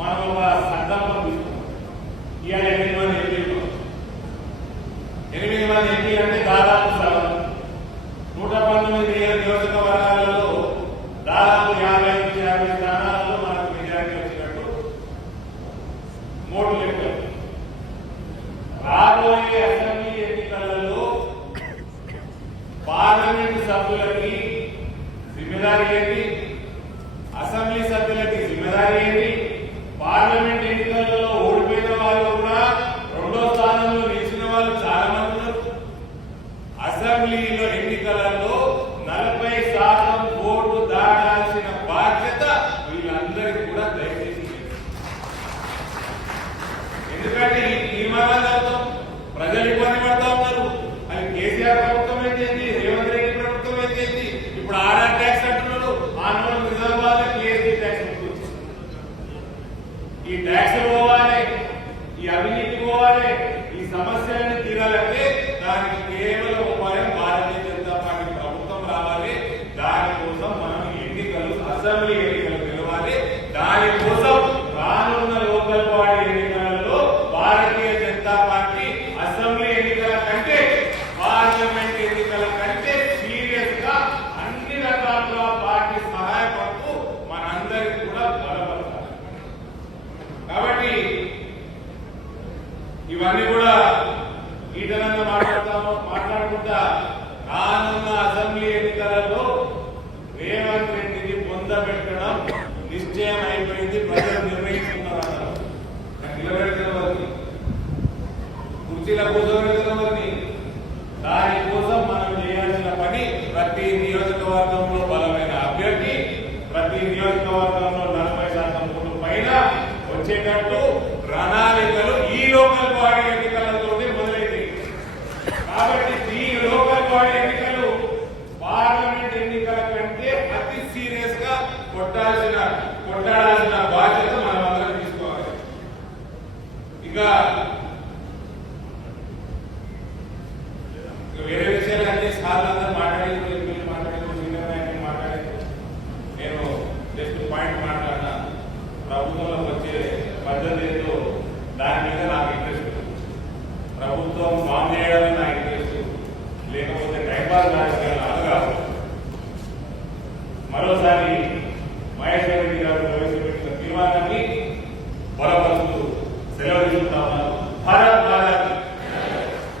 మనం ఒక సంకల్పం తీసుకున్నాం. ఇవాళ 8 మంది ఎంపీలు, 8 మంది ఎంపీలు అంటే దాదాపు 119 నియోజకవర్గాలలో దాదాపు 50 స్థానాలలో మనకు మెజారిటీ వచ్చినట్టు 3 లెక్కలు. రాబోయే అసెంబ్లీ ఎన్నికలలో పార్లమెంట్ సభ్యులకి జిమ్మెదారీ ఏంటి, అసెంబ్లీ సభ్యులకి జిమ్మెదారీ ఏంటి, పార్లమెంట్ ఎన్నికలలో ఓడిపోయిన వాళ్ళు కూడా 2వ స్థానంలో నిలిచిన వాళ్ళు చాలా మంది ఉన్నారు. అసెంబ్లీలో ఎన్నికలలో 40% ఓటు దాటాల్సిన బాధ్యత వీళ్ళందరికీ కూడా దయచేసి. ఎందుకంటే ఈ తీర్మానాలు అవుతాం, ప్రజలు ఇబ్బంది పడతా ఉన్నారు. అది కేసీఆర్ ప్రభుత్వం అయితే, రేవంత్ రెడ్డి ప్రభుత్వం అయితే, ఇప్పుడు ఆర్ఆర్ ట్యాక్స్ అంటున్నారు, ఆన్లైన్ నిజామాబాద్ జిఎస్టీ ట్యాక్స్. ఈ ట్యాక్స్ పోవాలి, ఈ అవినీతి పోవాలి, ఈ సమస్యలను తీరాలంటే దానికి కేవలం ఉపాయం భారతీయ జనతా పార్టీ ప్రభుత్వం రావాలి. దానికోసం మనం ఎన్నికలు, అసెంబ్లీ ఎన్నికలు పిలవాలి. దానికోసం రానున్న లోకల్ బాడీ ఎన్నికలలో భారతీయ జనతా పార్టీ అసెంబ్లీ ఎన్నికల కంటే, పార్లమెంట్ ఎన్నికల కంటే సీరియస్ గా అన్ని రకాలుగా పార్టీ సహాయపడుతూ మనందరికీ కూడా బలపడతారు. కాబట్టి ఇవన్నీ కూడా ఈటనంగా మాట్లాడుకుంటా రానున్న అసెంబ్లీ ఎన్నికలలో రేవంత్ రెడ్డిని పొందబెట్టడం నిశ్చయం అయిపోయింది. ప్రజలు నిర్ణయిస్తున్నారు. నిలబెడుతున్న వారిని, కుర్చీల కూర్చోబెడుతున్న వారిని. దానికోసం మనం చేయాల్సిన పని, ప్రతి నియోజకవర్గంలో బలమైన అభ్యర్థి, ప్రతి నియోజకవర్గంలో 40% ఓటు పైన వచ్చేటట్టు ప్రణాళికలు ఈ లోకల్ బాడీ ఎన్నికలతో మొదలైంది. కాబట్టి ఈ లోకల్ బాడీ ఎన్నికలు పార్లమెంట్ ఎన్నికల కంటే అతి సీరియస్ గా కొట్టాడాల్సిన బాధ్యత మనం అందరం తీసుకోవాలి. ఇక వేరే విషయాలు అంటే సార్లు అందరూ మాట్లాడేది, మాట్లాడేది. నేను జస్ట్ పాయింట్ మాట్లాడినా. ప్రభుత్వంలోకి వచ్చే పద్ధతి ఏంటో దాని మీద నాకు ఇంట్రెస్ట్. ప్రభుత్వం బాగు చేయడమే నా ఇంట్రెస్ట్, లేకపోతే టైంపాస్ రాజకీయాలు